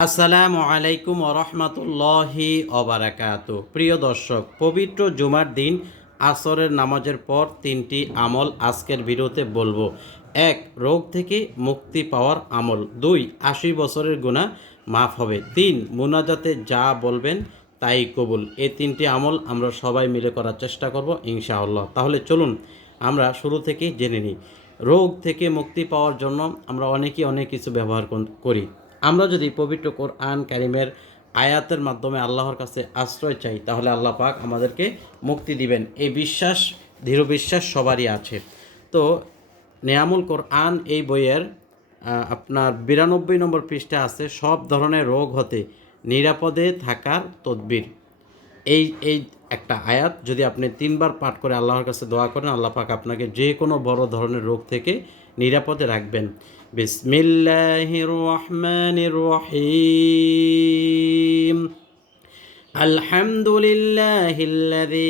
আসসালামু আলাইকুম ওরহমতুল্লাহি অবারাকাত প্রিয় দর্শক, পবিত্র জুমার দিন, আসরের নামাজের পর তিনটি আমল আজকের ভিডিওতে বলব। এক, রোগ থেকে মুক্তি পাওয়ার আমল। দুই, আশি বছরের গুণা মাফ হবে। তিন, মুনাজাতে যা বলবেন তাই কবুল। এই তিনটি আমল আমরা সবাই মিলে করার চেষ্টা করব ইনশাআল্লাহ। তাহলে চলুন আমরা শুরু থেকে জেনে নিই। রোগ থেকে মুক্তি পাওয়ার জন্য আমরা অনেকেই অনেক কিছু ব্যবহার করি। আমরা যদি পবিত্র কোরআন কারিমের আয়াতের মাধ্যমে আল্লাহর কাছে আশ্রয় চাই, তাহলে আল্লাহ পাক আমাদেরকে মুক্তি দিবেন। এই বিশ্বাস, দৃঢ় বিশ্বাস সবারই আছে। তো নেয়ামুল কোরআন এই বইয়ের আপনার বিরানব্বই নম্বর পৃষ্ঠা আছে, সব ধরনের রোগ হতে নিরাপদে থাকার তদবির। এই এই একটা আয়াত, যদি আপনি তিনবার পাঠ করে আল্লাহর কাছে দোয়া করেন, আল্লাহ পাক আপনাকে যে কোনো বড় ধরনের রোগ থেকে নিরাপদে রাখবেন। بسم الله الرحمن الرحيم. الحمد لله الذي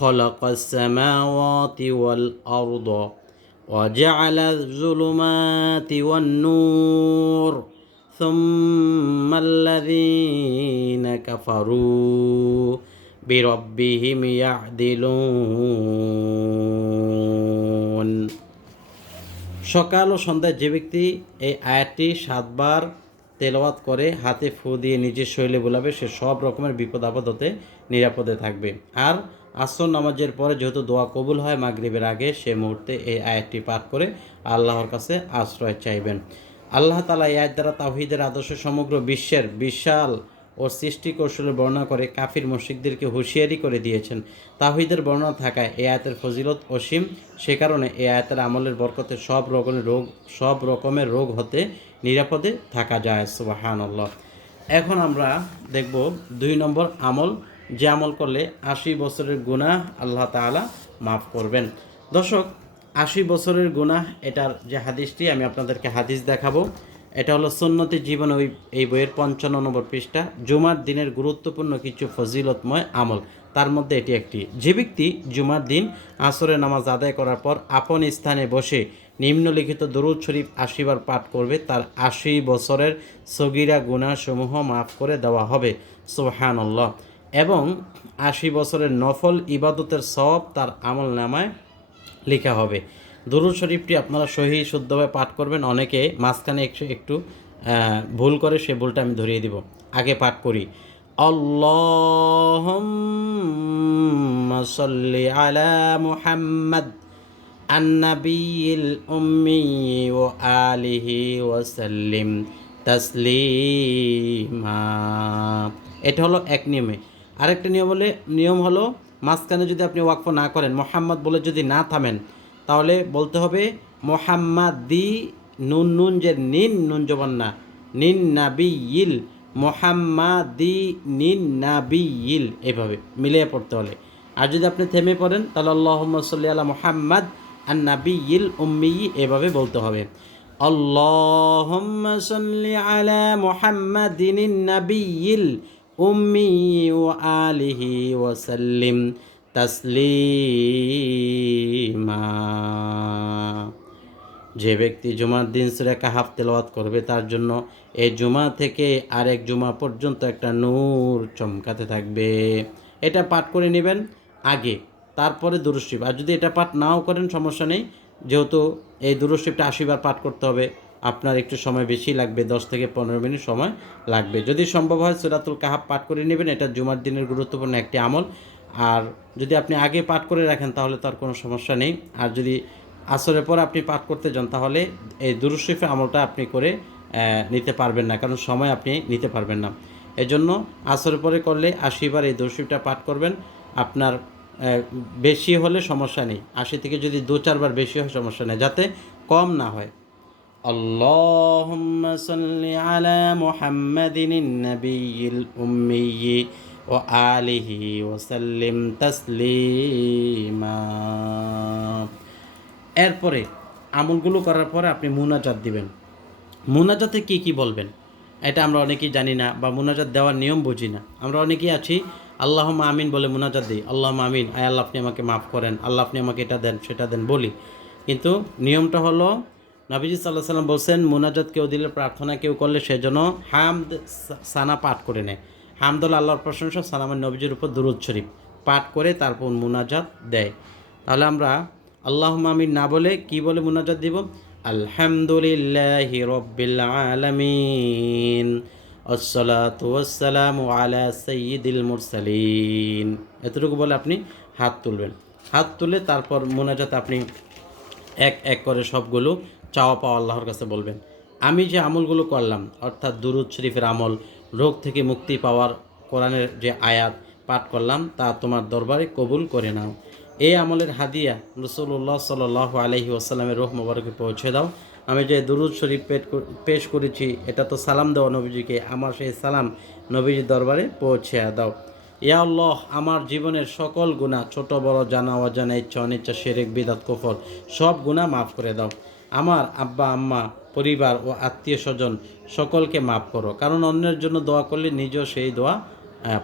خلق السماوات والأرض وجعل الظلمات والنور ثم الذين كفروا بربهم يعدلون. সকাল ও সন্ধ্যায় যে ব্যক্তি এই আয়াতটি সাতবার তেলাওয়াত করে হাতে ফু দিয়ে নিজের শৈলে বোলাবে, সে সব রকমের বিপদ আপদ হতে নিরাপদে থাকবে। আর আসর নামাজের পরে যেহেতু দোয়া কবুল হয় মাগরিবের আগে, সে মুহূর্তে এই আয়াতটি পাঠ করে আল্লাহর কাছে আশ্রয় চাইবেন। আল্লাহ তালা এই আয়াত দ্বারা তাহিদের আদর্শ সমগ্র বিশ্বের বিশাল ও সৃষ্টি কৌশলের বর্ণনা করে কাফির মুশিকদেরকে হুঁশিয়ারি করে দিয়েছেন। তাহিদের বর্ণনা থাকায় এ আয়াতের ফজিলত অসীম। সে কারণে এ আয়াতের আমলের বরকতে সব রকমের রোগ, সব রকমের রোগ হতে নিরাপদে থাকা যায় সুবাহান আল্লাহ এখন আমরা দেখব দুই নম্বর আমল, যে আমল করলে আশি বছরের গুনাহ আল্লাহ তাআলা মাফ করবেন। দর্শক, আশি বছরের গুনাহ, এটার যে হাদিসটি, আমি আপনাদেরকে হাদিস দেখাবো। এটা হলো সুন্নতি জীবন ওই, এই বইয়ের পঞ্চান্ন নম্বর পৃষ্ঠা। জুমার দিনের গুরুত্বপূর্ণ কিছু ফজিলতময় আমল। তার মধ্যে এটি একটি। যে ব্যক্তি জুমার দিন আসরে নামাজ আদায় করার পর আপন স্থানে বসে নিম্নলিখিত দরুদ শরীফ আশিবার পাঠ করবে, তার আশি বছরের সগিরা গুনাসমূহ মাফ করে দেওয়া হবে। সোহানুল্লাহ এবং আশি বছরের নফল ইবাদতের সব তার আমল নামায় লেখা হবে। দুরুদ শরীফটি আপনারা সহি শুদ্ধভাবে পাঠ করবেন। অনেকে মাঝখানে একটু একটু ভুল করে সে ভুলটা আমি ধরিয়ে দিব। আগে পাঠ করি। আলিহি ওয়াসাল্লিম তাসলিমা। এটা হলো এক নিয়মে। আরেকটা নিয়ম হলে, নিয়ম হলো মাঝখানে যদি আপনি ওয়াকফ না করেন, মোহাম্মদ বলে যদি না থামেন তাহলে বলতে হবে মোহাম্মদ দি নুন নুন যে নিন নুন জবান না নিন নাবি ইল মোহাম্মাদি নিন নাবি ইল এভাবে মিলিয়ে পড়তে হলে আর যদি আপনি থেমে পড়েন তাহলে আল্লাহ সাল্লি আলা মোহাম্মদ আর নাবি ইল উম্মি এভাবে বলতে হবে اللهم صل على محمد النبي الأمي وآله وسلم তাসলিমা। যে ব্যক্তি জুমার দিন সুরে কাহাফ তেলাওয়াত করবে, তার জন্য এই জুমা থেকে আরেক জুমা পর্যন্ত একটা নূর চমকাতে থাকবে। এটা পাঠ করে নেবেন আগে, তারপরে দুরশিব আর যদি এটা পাঠ নাও করেন, সমস্যা নেই। যেহেতু এই দুরশিবটা আশিবার পাঠ করতে হবে, আপনার একটু সময় বেশি লাগবে, দশ থেকে পনেরো মিনিট সময় লাগবে। যদি সম্ভব হয় সুরাতুল কাহাব পাঠ করে নেবেন, এটা জুমার দিনের গুরুত্বপূর্ণ একটি আমল। আর যদি আপনি আগে পাঠ করে রাখেন তাহলে তার কোনো সমস্যা নেই আর যদি আসরের পর আপনি পাঠ করতে যান তাহলে এই দুরুশিফের আমলটা আপনি করে আহ, নিতে পারবেন না কারণ সময় আপনি নিতে পারবেন না এই জন্য আসরের পরে করলে আশিবার এই দুরুশিফটা পাঠ করবেন আপনার আহ, বেশি হলে সমস্যা নেই আশি থেকে যদি দু চারবার বেশি হয় সমস্যা নেই যাতে কম না হয় اللهم صل على محمد النبي الأمي وآله وسلم تسليما এরপরে আমলগুলো করার পরে আপনি মুনাজাত দিবেন মুনাজাতে কি কি বলবেন এটা আমরা অনেকেই জানি না বা মুনাজাত দেওয়ার নিয়ম বুঝি না আমরা অনেকেই আছি আল্লাহ আমিন বলে মুনাজাত দিই আল্লাহ আমিন আয় আল্লাহ আপনি আমাকে মাফ করেন আল্লাহ আপনি আমাকে এটা দেন সেটা দেন বলি কিন্তু নিয়মটা হলো নবীজি সাল্লাহ সাল্লাম বলছেন মুনাজাত কেউ দিলে প্রার্থনা কেউ করলে সেজন্য হামদ সা- সানা পাঠ করে নেয় হামদ হল আল্লাহর প্রশংসা সালামের নবীজির উপর দুরুদ শরীফ পাঠ করে তারপর মুনাজাত দেয়। তাহলে আমরা আল্লাহ আমিন না বলে কি বলে মুনাজাত দিব? আলহামদুলিল্লাহ রব্বিল আলামিন। ওয়াসসালামু আলা সাইয়্যিদিল মুরসালিন। এতটুকু বলে আপনি হাত তুলবেন। হাত তুলে তারপর মোনাজাত আপনি এক এক করে সবগুলো চাওয়া পাওয়া আল্লাহর কাছে বলবেন। আমি যে আমলগুলো করলাম, অর্থাৎ দুরুদ শরীফের আমল রোগ থেকে মুক্তি পাওয়ার কোরআনের যে আয়াত পাঠ করলাম, তা তোমার দরবারে কবুল করে নাও। এই আমলের হাদিয়া রসুল্লাহ সাল আলহি আসাল্লামের রোহ মোবারকে পৌঁছে দাও। আমি যে দুরুদ শরীফ পেট পেশ করেছি, এটা তো সালাম দেওয়া নবীজিকে, আমার সেই সালাম নবীজির দরবারে পৌঁছে দাও। ইয়া আমার জীবনের সকল গুণা ছোট, বড়, জানা, অজানা, ইচ্ছা, অনিচ্ছা, শেরেক, বিদাত, কফর, সব গুণা মাফ করে দাও। আমার আব্বা, আম্মা, পরিবার ও আত্মীয় স্বজন সকলকে মাফ করো, কারণ অন্যের জন্য দোয়া করলে নিজেও সেই দোয়া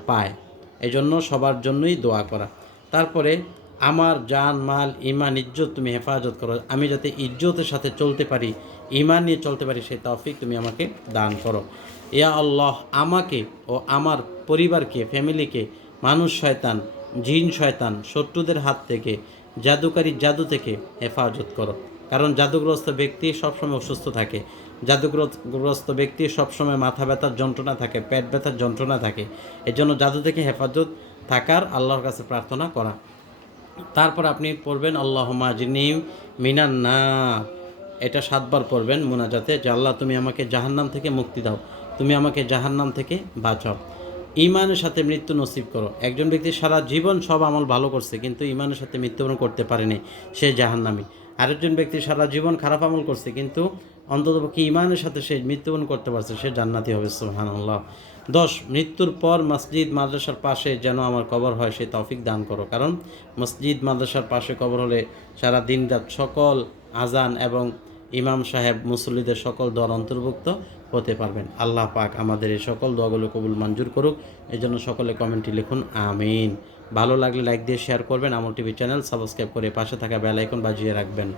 পায়। এই জন্য সবার জন্যই দোয়া করা। তারপরে, আমার জান, মাল ইমান ইজ্জত তুমি হেফাজত করো। আমি যাতে ইজ্জতের সাথে চলতে পারি ইমান নিয়ে চলতে পারি, সেই তৌফিক তুমি আমাকে দান করো। ইয়া আল্লাহ, আমাকে ও আমার পরিবারকে, ফ্যামিলিকে, মানুষ শয়তান, জিন শয়তান, শত্রুদের হাত থেকে, জাদুকারী জাদু থেকে হেফাজত করো। কারণ জাদুগ্রস্ত ব্যক্তি সবসময় অসুস্থ থাকে। জাদুগ্রস্ত ব্যক্তি সবসময় মাথা ব্যথার যন্ত্রণা থাকে, পেট ব্যথার যন্ত্রণা থাকে। এজন্য জাদু থেকে হেফাজত থাকার আল্লাহর কাছে প্রার্থনা করা। তারপর আপনি পড়বেন আল্লাহ মাজিনী মিনান না এটা সাতবার পড়বেন মোনাজাতে, যে আল্লাহ তুমি আমাকে জাহান্নাম থেকে মুক্তি দাও, তুমি আমাকে জাহান্নাম থেকে বাঁচাও। ইমানের সাথে মৃত্যু নসিব করো। একজন ব্যক্তি সারা জীবন সব আমল ভালো করছে, কিন্তু ইমানের সাথে মৃত্যুবরণ করতে পারেনি, সে জাহান্নামী। আরেকজন ব্যক্তি সারা জীবন খারাপ আমল করছে, কিন্তু অন্তত অন্ততপক্ষে ইমানের সাথে সে মৃত্যুবরণ করতে পারছে, সে জান্নাতি হবে সুহানুল্লাহ দশ, মৃত্যুর পর মসজিদ, মাদ্রাসার পাশে যেন আমার কবর হয়, সে তৌফিক দান করো। কারণ মসজিদ, মাদ্রাসার পাশে কবর হলে সারা দিন রাত সকল আজান এবং ইমাম সাহেব মুসল্লিদের সকল দল অন্তর্ভুক্ত হতে পারবেন। আল্লাহ পাক আমাদের এই সকল দোয়াগুলো কবুল মঞ্জুর করুক। এই জন্য সকলে কমেন্টে লিখুন, আমিন। ভালো লাগলে লাইক দিয়ে শেয়ার করবেন। আমল টিভি চ্যানেল সাবস্ক্রাইব করে পাশে থাকা বেল আইকন বাজিয়ে রাখবেন।